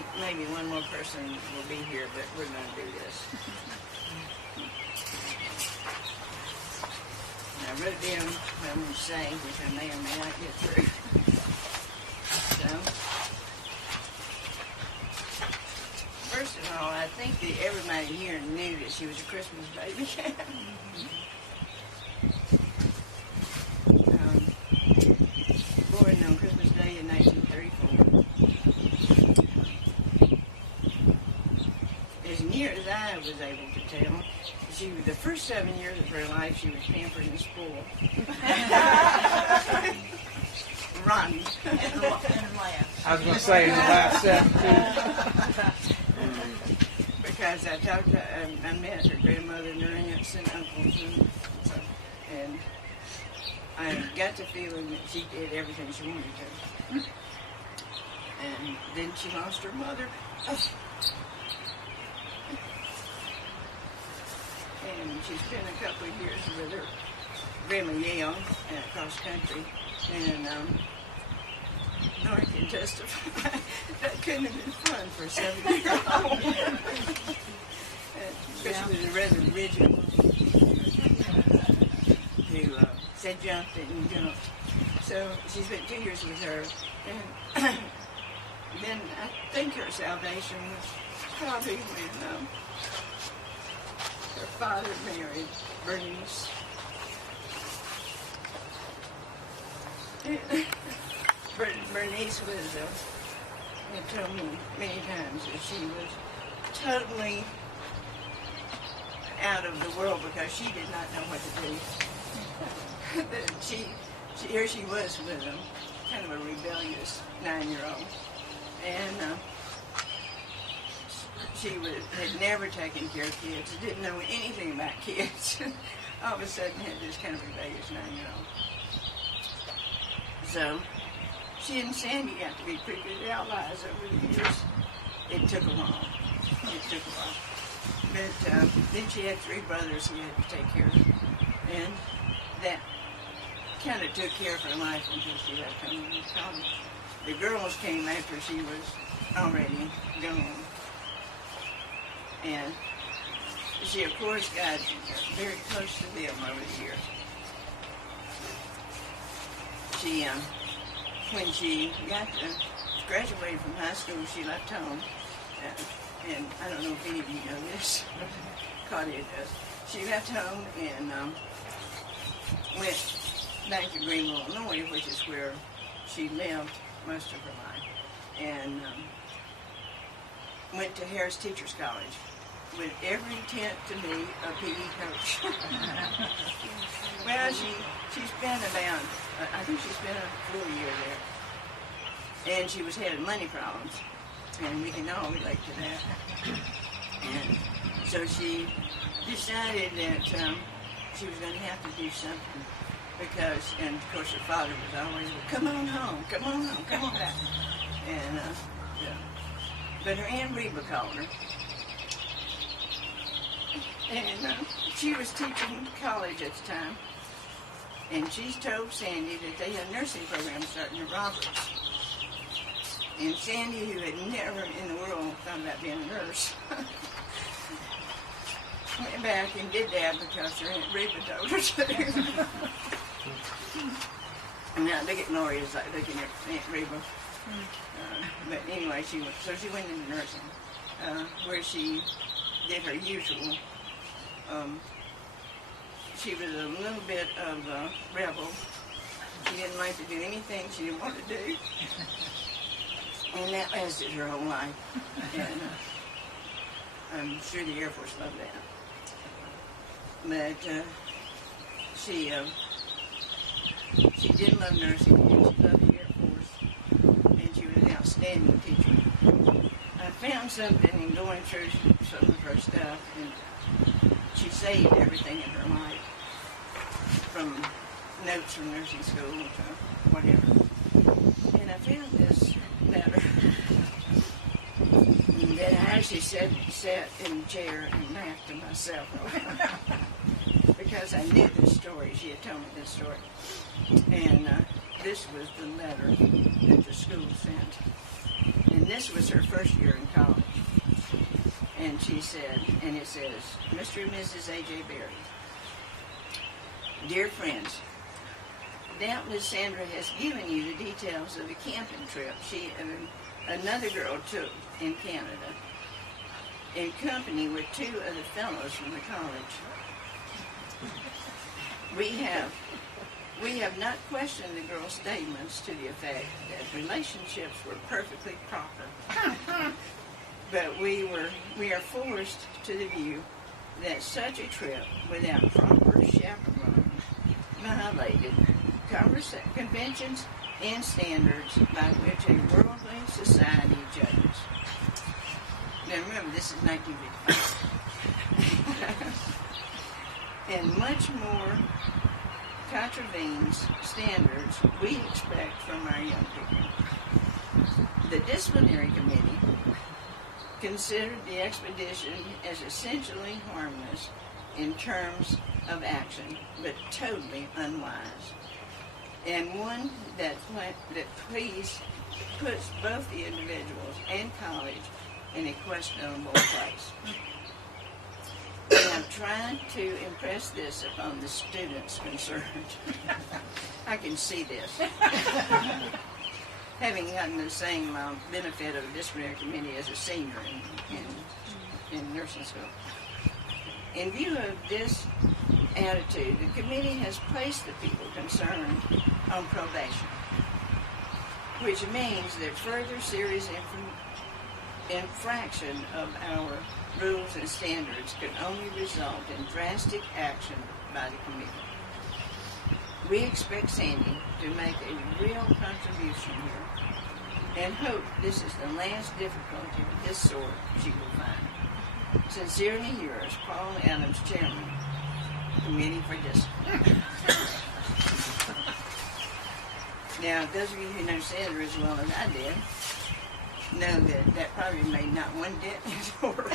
think maybe one more person will be here, but we're going to do this. I wrote down what I'm going to say, which I may or may not get through. So, first of all, I think that everybody here knew that she was a Christmas baby. Born on Christmas Day in 1934. As near as I was able to tell, the first 7 years of her life, she was pampered and spoiled. Rotten. And laughed. I was going to say in the last 7 too. Because I talked to, I met her grandmother and her aunts and uncles, and I got the feeling that she did everything she wanted to. And then she lost her mother. And she spent a couple of years with her grandma Yale across country. And Nora can testify that couldn't have been fun for a 7-year-old. Especially with a rather rigid who said jump and jumped. So she spent 2 years with her. And then I think her salvation was probably when her father married Bernice. Bernice was, told me many times that she was totally out of the world because she did not know what to do. Here she was with kind of a rebellious 9-year-old. And she had never taken care of kids, didn't know anything about kids. All of a sudden had this kind of rebellious 9-year-old. So she and Sandy got to be pretty good allies over the years. It took a while. But then she had 3 brothers who had to take care of her. And that kind of took care of her life until she left home in college. The girls came after she was already gone. And she, of course, got very close to them over the years. She, when she graduated from high school, she left home. And I don't know if any of you know this, but Claudia does. She left home and went back to Greenville, Illinois, which is where she lived most of her life, and went to Harris Teachers College with every intent to be a PE coach. Well, she spent about, I think she spent a full year there, and she was having money problems, and we can all relate to that. And so she decided that she was going to have to do something because, and of course her father was always, come on home, come on back. And, but her Aunt Reba called her. And she was teaching college at the time. And she's told Sandy that they had a nursing program starting at Roberts. And Sandy, who had never in the world thought about being a nurse, went back and did that because her Aunt Reba told her to. And now look at Lori, is like looking at Aunt Reba. But anyway, she went into nursing, where she did her usual. She was a little bit of a rebel. She didn't like to do anything she didn't want to do. And that lasted her whole life. And I'm sure the Air Force loved that. But she did love nursing, and she loved the Air Force, and she was an outstanding teacher. I found something in going through some of her stuff, and she saved everything in her life, from notes from nursing school to whatever. And I found this letter that I actually sat in the chair and laughed to myself because I knew this story. She had told me this story. And this was the letter that the school sent. And this was her first year in college. And she said, and it says, Mr. and Mrs. A.J. Berry, dear friends, doubtless Sandra has given you the details of the camping trip she and another girl took in Canada in company with two other fellows from the college. We have not questioned the girl's statements to the effect that relationships were perfectly proper. But we are forced to the view that such a trip without proper chaperone violated conventions and standards by which a worldly society judges. Now remember, this is 1955. And much more contravenes standards we expect from our young people. The disciplinary committee considered the expedition as essentially harmless in terms of action, but totally unwise, and one that puts both the individuals and college in a questionable place. And I'm trying to impress this upon the students concerned. I can see this. Having gotten the same benefit of a disciplinary committee as a senior in nursing school. In view of this attitude, the committee has placed the people concerned on probation, which means that further serious infraction of our rules and standards could only result in drastic action by the committee. We expect Sandy to make a real contribution here and hope this is the last difficulty of this sort she will find. Sincerely yours, Paul Adams, Chairman, Committee for Discipline. Now, those of you who know Sandra as well as I did, know that probably made not one dent in his world.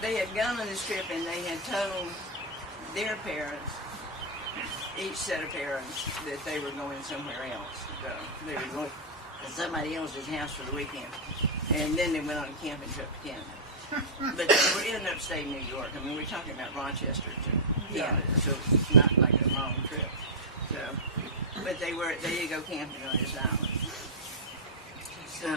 They had gone on this trip and they had told their parents, each set of parents, that they were going somewhere else. So they were going to somebody else's house for the weekend. And then they went on a camping trip to Canada. But they were in upstate New York. I mean, we're talking about Rochester to Canada, so it's not like a long trip. So, but they go camping on this island. So,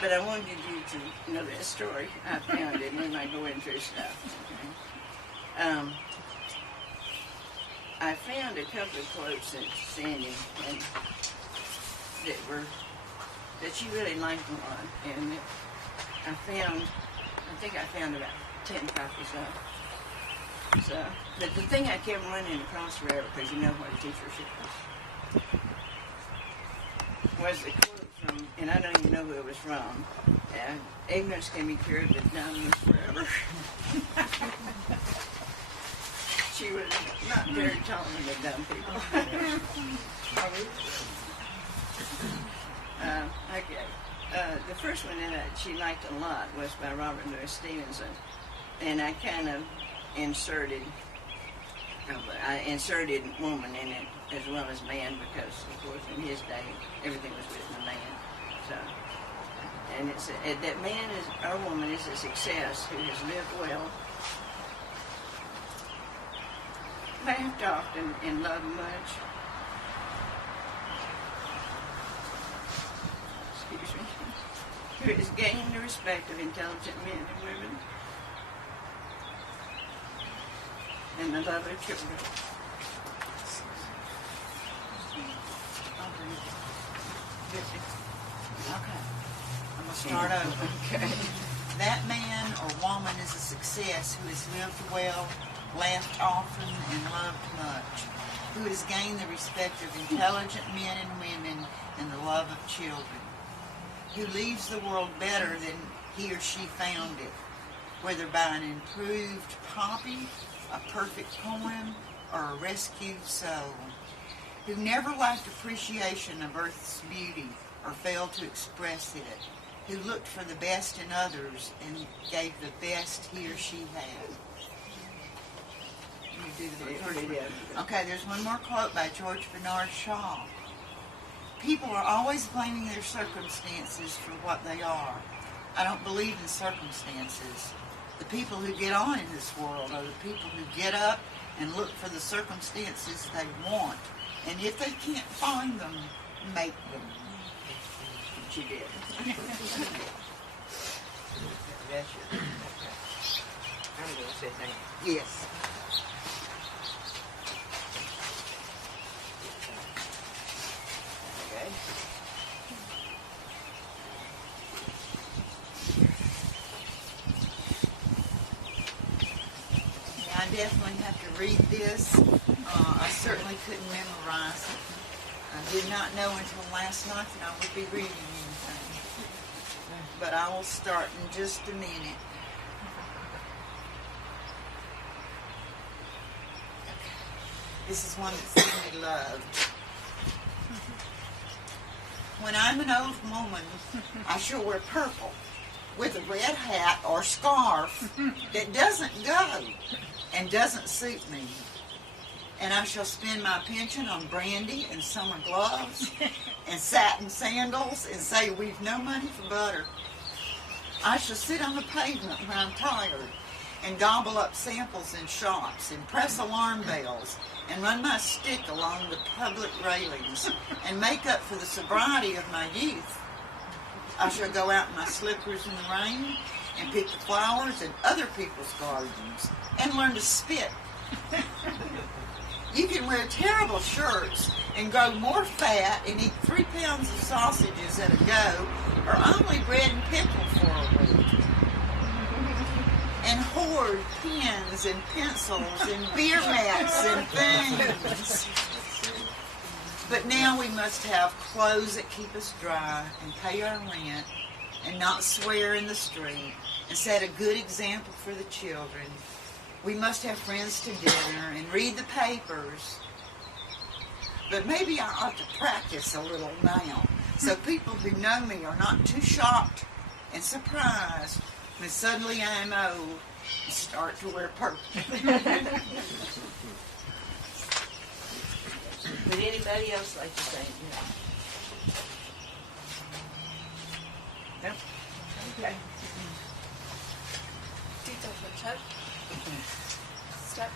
but I wanted you to know that story. I found it, and then I go into stuff. Okay? I found a couple of quotes that Sandy and that she really liked a lot, and I think I found about 10 copies of. So, but the thing I kept running across forever, because you know what a teacher should was the quote from, and I don't even know who it was from, ignorance can be cured, but dumbness forever. She was not very tolerant of dumb people. Okay. The first one that she liked a lot was by Robert Louis Stevenson, and I kind of inserted woman in it as well as man, because of course in his day everything was written in man. So, and it's that man or woman is a success who has lived well, laughed often, and loved much. Excuse me. Who has gained the respect of intelligent men and women, and the love of children. Okay. I'm going to start over. Okay. That man or woman is a success who has lived well, laughed often, and loved much, who has gained the respect of intelligent men and women and the love of children, who leaves the world better than he or she found it, whether by an improved copy, a perfect poem, or a rescued soul, who never lacked appreciation of earth's beauty or failed to express it, who looked for the best in others and gave the best he or she had. You do the first one. Okay, there's one more quote by George Bernard Shaw. People are always blaming their circumstances for what they are. I don't believe in circumstances. The people who get on in this world are the people who get up and look for the circumstances they want. And if they can't find them, make them. Which you did. That's your, okay. I'm going to sit down. Yes. Okay. Yeah, I definitely have to read this. I certainly couldn't memorize it. I did not know until last night that I would be reading anything. But I will start in just a minute. This is one that Cindy loved. When I'm an old woman, I shall wear purple with a red hat or scarf that doesn't go and doesn't suit me. And I shall spend my pension on brandy and summer gloves and satin sandals and say we've no money for butter. I shall sit on the pavement when I'm tired and gobble up samples in shops and press alarm bells and run my stick along the public railings and make up for the sobriety of my youth. I shall go out in my slippers in the rain and pick the flowers in other people's gardens and learn to spit. You can wear terrible shirts and grow more fat and eat 3 pounds of sausages at a go, or only bread and pickle for a week. And hoard pens and pencils and beer mats and things. But now we must have clothes that keep us dry and pay our rent and not swear in the street and set a good example for the children. We must have friends to dinner and read the papers. But maybe I ought to practice a little now so people who know me are not too shocked and surprised when suddenly I'm old and start to wear purple. Would anybody else like to say anything? No? Okay. Deep over the chest. Step.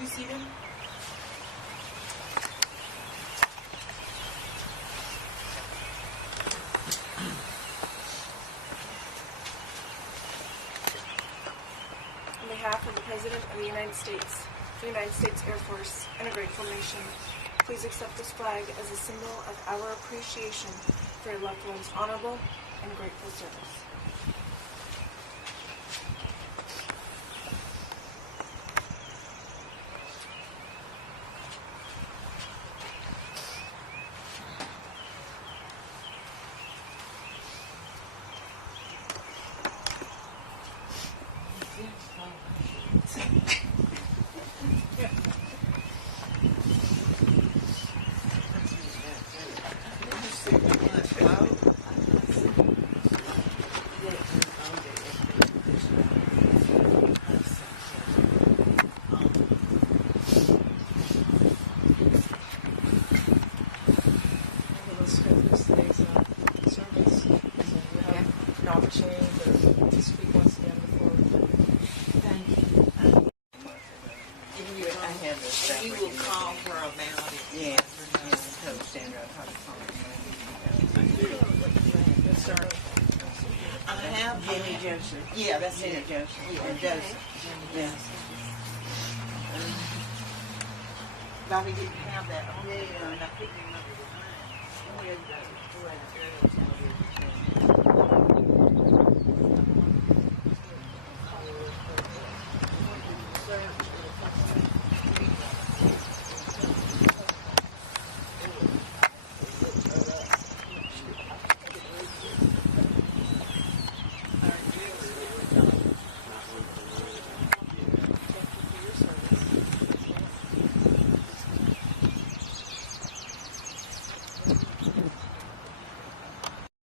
be seated. On behalf of the President of the United States, the United States Air Force, and a grateful nation, please accept this flag as a symbol of our appreciation for your loved one's honorable and grateful service. You will call her about it. Yeah. Tell Sandra how to call her. I have Jenny Joseph. Yeah, that's Jenny it. Joseph. Yeah, Or Joseph. Yeah. Bobby didn't have that on there, and I couldn't remember the name.